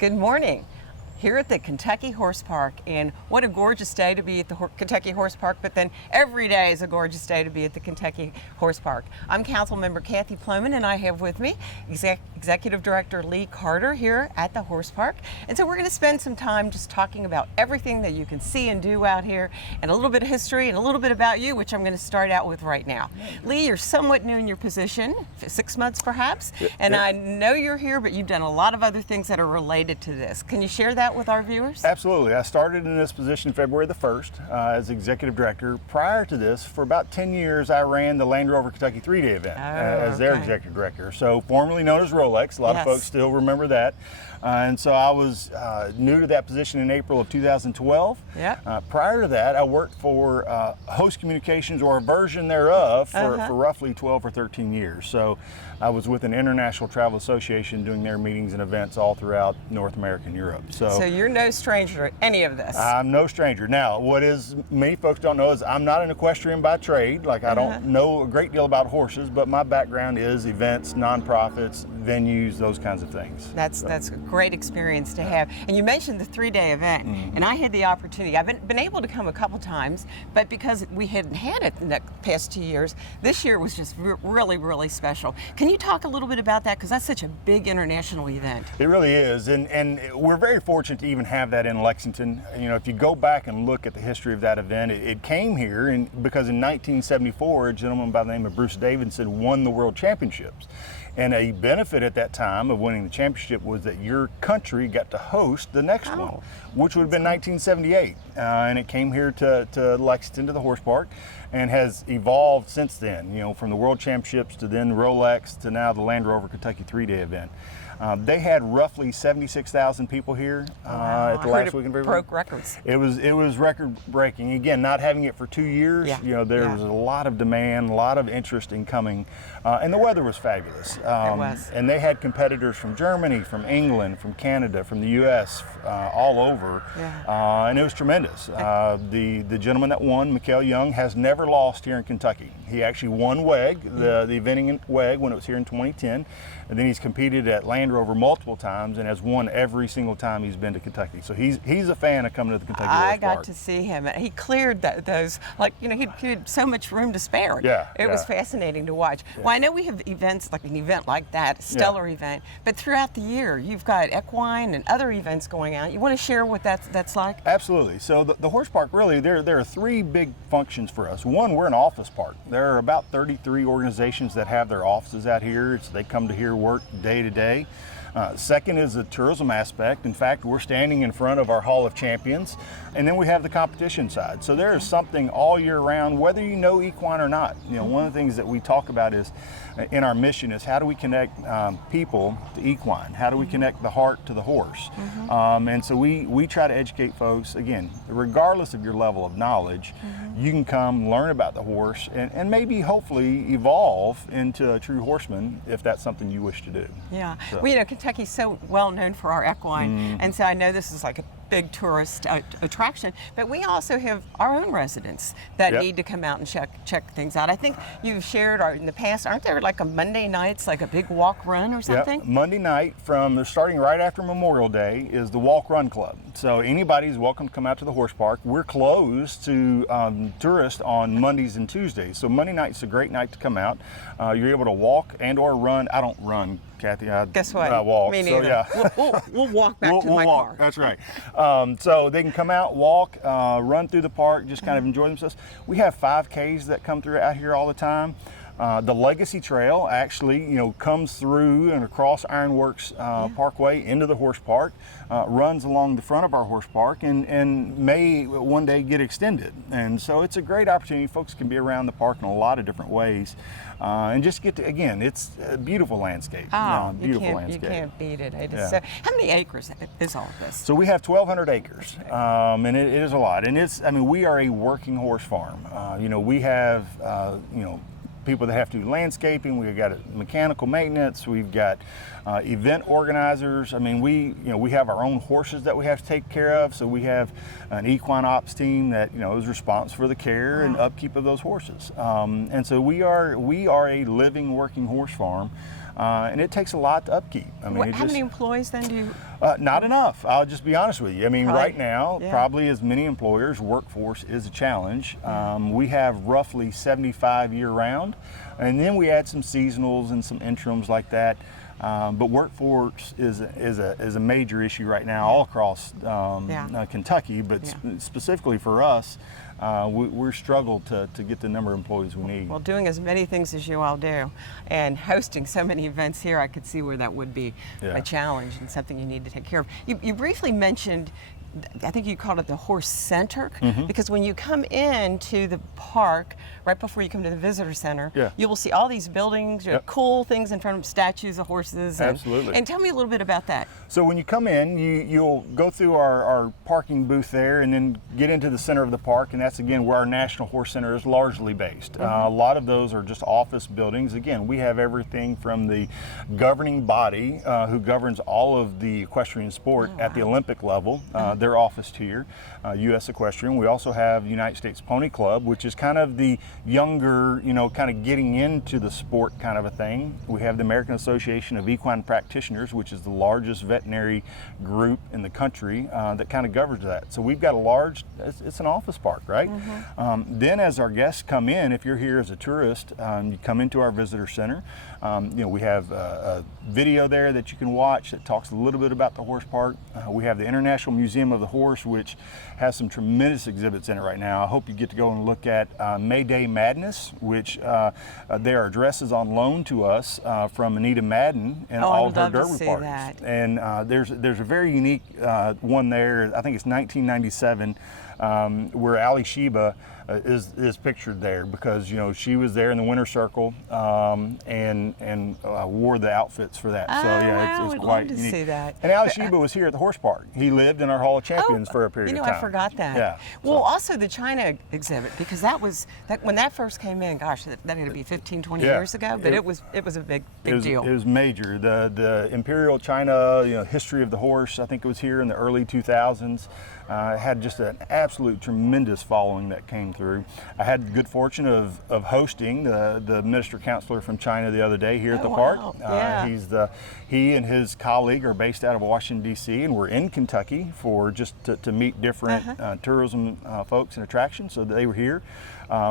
Good morning. Here at the Kentucky Horse Park, and what a gorgeous day to be at the Kentucky Horse Park, but then every day is a gorgeous day to be at the Kentucky Horse Park. I'm Council Member Kathy Plomin, and I have with me Executive Director Lee Carter here at the Horse Park. And so we're going to spend some time just talking about everything that you can see and do out here, and a little bit of history and a little bit about you, which I'm going to start out with right now. Lee, you're somewhat new in your position, 6 months perhaps, and I know you're here, but you've done a lot of other things that are related to this. Can you share that with our viewers? Absolutely. I started in this position February the 1st as Executive Director. Prior to this, for about 10 years, I ran the Land Rover Kentucky 3-day event as their Executive Director. So formerly known as Rolex. A lot of folks still remember that. And so I was new to that position in April of 2012. Prior to that, I worked for Host Communications, or a version thereof, for roughly 12 or 13 years. So I was with an international travel association doing their meetings and events all throughout North America and Europe. So you're no stranger to any of this. I'm no stranger. Now, what is many folks don't know is I'm not an equestrian by trade. Like, I don't know a great deal about horses, but my background is events, nonprofits, venues, those kinds of things. That's a great experience to have. And you mentioned the 3-day event, and I had the opportunity. I've been able to come a couple times, but because we hadn't had it in the past 2 years, this year was just really, really special. Can you talk a little bit about that? Because that's such a big international event. It really is, and we're very fortunate to even have that in Lexington. You know, if you go back and look at the history of that event, it came here because in 1974, a gentleman by the name of Bruce Davidson won the World Championships. And a benefit at that time of winning the championship was that your country got to host the next one, which would have been 1978. And it came here to Lexington, to the horse park, and has evolved since then, you know, from the World Championships to then Rolex to now the Land Rover Kentucky 3-day event. They had roughly 76,000 people here at the last weekend. Broke records. It was record breaking. Again, not having it for 2 years, you know, there was a lot of demand, a lot of interest in coming, and the weather was fabulous. It was. And they had competitors from Germany, from England, from Canada, from the U.S., all over, and it was tremendous. The gentleman that won, Mikhail Young, has never lost here in Kentucky. He actually won WEG, the eventing WEG, when it was here in 2010, and then he's competed at Land Rover multiple times and has won every single time he's been to Kentucky. So he's a fan of coming to the Kentucky Horse Park. I got to see him. He cleared those, like, you know, he had so much room to spare. It was fascinating to watch. Well, I know we have events, like an event like that, a stellar event, but throughout the year, you've got equine and other events going on. You want to share what that's like? Absolutely. So the horse park, really, there are three big functions for us. One, we're an office park. There are about 33 organizations that have their offices out here. So they come to here, work day to day. Second is the tourism aspect. In fact, we're standing in front of our Hall of Champions. And then we have the competition side. So there is something all year round, whether you know equine or not. You know, one of the things that we talk about is, in our mission, is how do we connect people to equine? How do we connect the heart to the horse? And so we try to educate folks, again, regardless of your level of knowledge, you can come learn about the horse and maybe hopefully evolve into a true horseman if that's something you wish to do. Yeah. So. Well, you know, Kentucky's so well known for our equine, and so I know this is like a big tourist attraction, but we also have our own residents that need to come out and check things out. I think you've shared in the past, aren't there like a Monday nights, like a big walk run or something? Monday night, starting right after Memorial Day, is the Walk Run Club. So anybody's welcome to come out to the horse park. We're closed to tourists on Mondays and Tuesdays. So Monday night's a great night to come out. You're able to walk and or run. I don't run, Kathy. Guess what? I walk. Me neither. So, we'll walk back to my car. That's right. So they can come out, walk, run through the park, just kind of enjoy themselves. We have 5Ks that come through out here all the time. The Legacy Trail actually, you know, comes through and across Ironworks Parkway into the horse park, runs along the front of our horse park, and may one day get extended. And so it's a great opportunity. Folks can be around the park in a lot of different ways, and just get to, again, it's a beautiful landscape. Beautiful landscape. You can't beat it. So, how many acres is all of this? So we have 1,200 acres, and it is a lot. And we are a working horse farm. You know, we have, you know, people that have to do landscaping. We've got mechanical maintenance. We've got event organizers. I mean, we have our own horses that we have to take care of. So we have an equine ops team that is responsible for the care and upkeep of those horses. And so we are a living, working horse farm. And it takes a lot to upkeep. I mean, how many employees then do you? Not enough. I'll just be honest with you. I mean, right now, yeah. probably as many employers, workforce is a challenge. We have roughly 75 year-round, and then we add some seasonals and some interims like that. But workforce is a major issue right now all across Kentucky, but specifically for us. We're struggled to get the number of employees we need. Well, doing as many things as you all do and hosting so many events here, I could see where that would be a challenge and something you need to take care of. You briefly mentioned, I think you called it the horse center, because when you come into the park, right before you come to the visitor center, you will see all these buildings, cool things in front of statues of horses. Absolutely. And tell me a little bit about that. So when you come in, you'll go through our parking booth there and then get into the center of the park, and that's again where our National Horse Center is largely based. A lot of those are just office buildings. Again, we have everything from the governing body who governs all of the equestrian sport at the Olympic level. Their office here, U.S. Equestrian. We also have United States Pony Club, which is kind of the younger, kind of getting into the sport kind of a thing. We have the American Association of Equine Practitioners, which is the largest veterinary group in the country that kind of governs that. So we've got a large, it's an office park, right? Then as our guests come in, if you're here as a tourist, you come into our visitor center. We have a video there that you can watch that talks a little bit about the horse park. We have the International Museum of the Horse, which has some tremendous exhibits in it right now. I hope you get to go and look at May Day Madness, which there are dresses on loan to us from Anita Madden and all of her Derby parties. That. And there's a very unique one there. I think it's 1997, where Ali Sheba is pictured there because she was there in the winter circle and wore the outfits for that. So yeah, it's quite unique. See that. And Ali Sheba was here at the horse park. He lived in our Hall of Champions for a period of time. I forgot that. Yeah. Well, also the China exhibit, because that when that first came in. Gosh, that had to be 15, 20 years ago. But it was a big deal. It was major. The Imperial China history of the horse. I think it was here in the early 2000s. Had just an absolute tremendous following that came through. I had the good fortune of hosting the minister counselor from China the other day here at the park. He and his colleague are based out of Washington, D.C., and we're in Kentucky for just to meet different tourism folks and attractions. So they were here,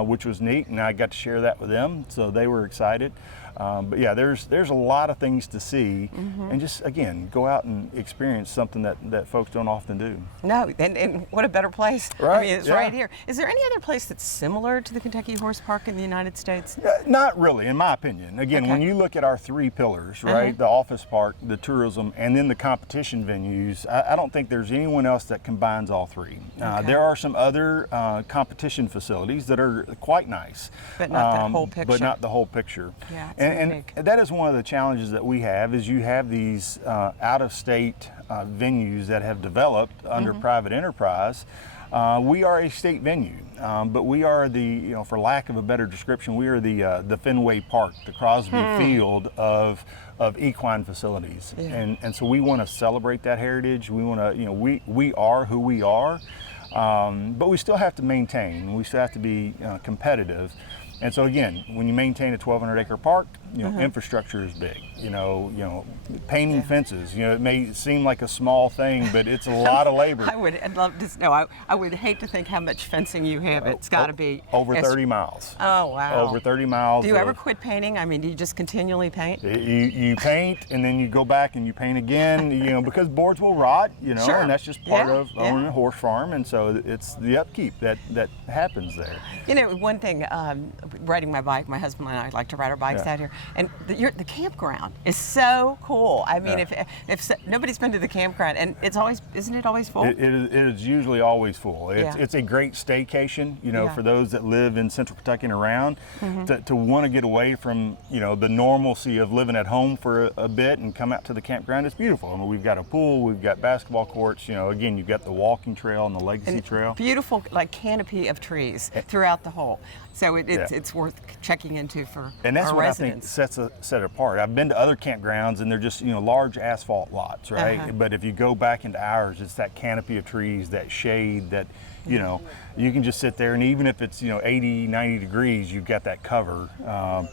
which was neat, and I got to share that with them. So they were excited. But yeah, there's a lot of things to see, and just again go out and experience something that folks don't often do. No, and what a better place! Right, I mean, it's right here. Is there any other place that's similar to the Kentucky Horse Park in the United States? Not really, in my opinion. Again, when you look at our three pillars, right, the office park, the tourism, and then the competition venues, I don't think there's anyone else that combines all three. There are some other competition facilities that are quite nice, but not the whole picture. But not the whole picture. Yeah. And that is one of the challenges that we have is you have these out-of-state venues that have developed under private enterprise. We are a state venue, but we are for lack of a better description, we are the Fenway Park, the Crosby Field of equine facilities. And so we want to celebrate that heritage. We want to, we are who we are, but we still have to maintain. We still have to be competitive. And so again, when you maintain a 1,200-acre park, infrastructure is big. Painting fences. It may seem like a small thing, but it's a lot of labor. I'd love to know. I would hate to think how much fencing you have. It's got to be over 30 miles. Oh wow! Over 30 miles. Do you ever quit painting? I mean, do you just continually paint? You paint, and then you go back and you paint again. Because boards will rot. Sure. And that's just part of owning a horse farm, and so it's the upkeep that happens there. One thing. Riding my bike, my husband and I like to ride our bikes out here. And the campground is so cool. I mean, Yeah. if nobody's been to the campground, and isn't it always full? It is usually always full. It's a great staycation, for those that live in Central Kentucky and around, to want to get away from, the normalcy of living at home for a bit and come out to the campground. It's beautiful. I mean, we've got a pool, we've got basketball courts. Again, you've got the walking trail and the Legacy Trail. Beautiful, like canopy of trees throughout the whole. So it's worth checking into for and that's our what residents. I think set it apart. I've been to other campgrounds and they're just large asphalt lots, right? But if you go back into ours, it's that canopy of trees, that shade, that you can just sit there, and even if it's 80, 90 degrees, you've got that cover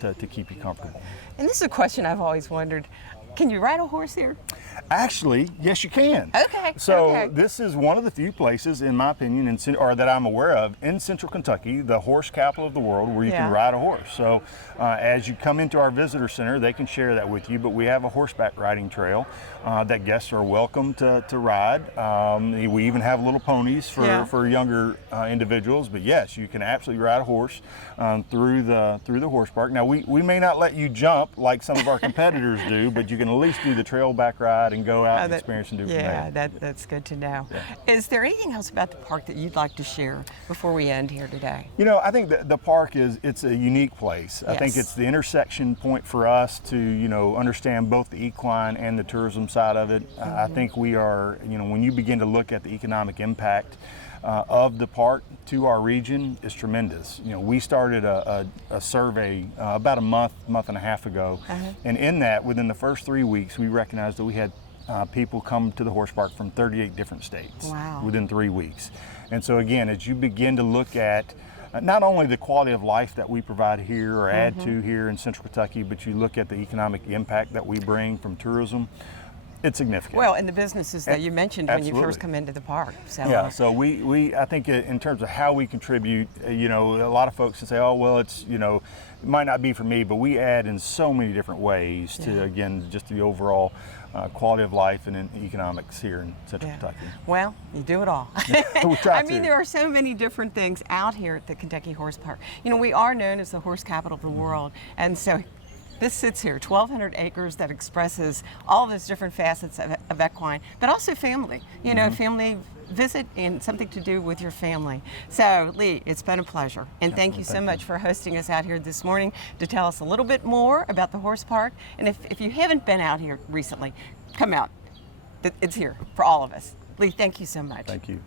to keep you comfortable. And this is a question I've always wondered. Can you ride a horse here? Actually, yes, you can. Okay. So this is one of the few places, in my opinion, or that I'm aware of, in Central Kentucky, the horse capital of the world, where you can ride a horse. So as you come into our visitor center, they can share that with you. But we have a horseback riding trail that guests are welcome to ride. We even have little ponies for younger individuals. But yes, you can absolutely ride a horse through the horse park. Now we may not let you jump like some of our competitors do, but you can at least do the trailback ride and go out and experience and do from there. Yeah, that's good to know. Yeah. Is there anything else about the park that you'd like to share before we end here today? I think the park it's a unique place. I think it's the intersection point for us to understand both the equine and the tourism side of it. I think we are, when you begin to look at the economic impact of the park to our region is tremendous. We started a survey about a month and a half ago, and in that, within the first 3 weeks, we recognized that we had people come to the horse park from 38 different states within 3 weeks. And so again, as you begin to look at not only the quality of life that we provide here or add to here in Central Kentucky, but you look at the economic impact that we bring from tourism, it's significant. Well, and the businesses that you mentioned when you first come into the park. So, so we I think in terms of how we contribute, a lot of folks can say, oh, well, it might not be for me, but we add in so many different ways to, again, just the overall quality of life and economics here in Central Kentucky. Well, you do it all. We try I mean, there are so many different things out here at the Kentucky Horse Park. We are known as the horse capital of the world, and so this sits here, 1,200 acres that expresses all those different facets of equine, but also family. Family visit and something to do with your family. So, Lee, it's been a pleasure. And thank you so much for hosting us out here this morning to tell us a little bit more about the horse park. And if you haven't been out here recently, come out. It's here for all of us. Lee, thank you so much. Thank you.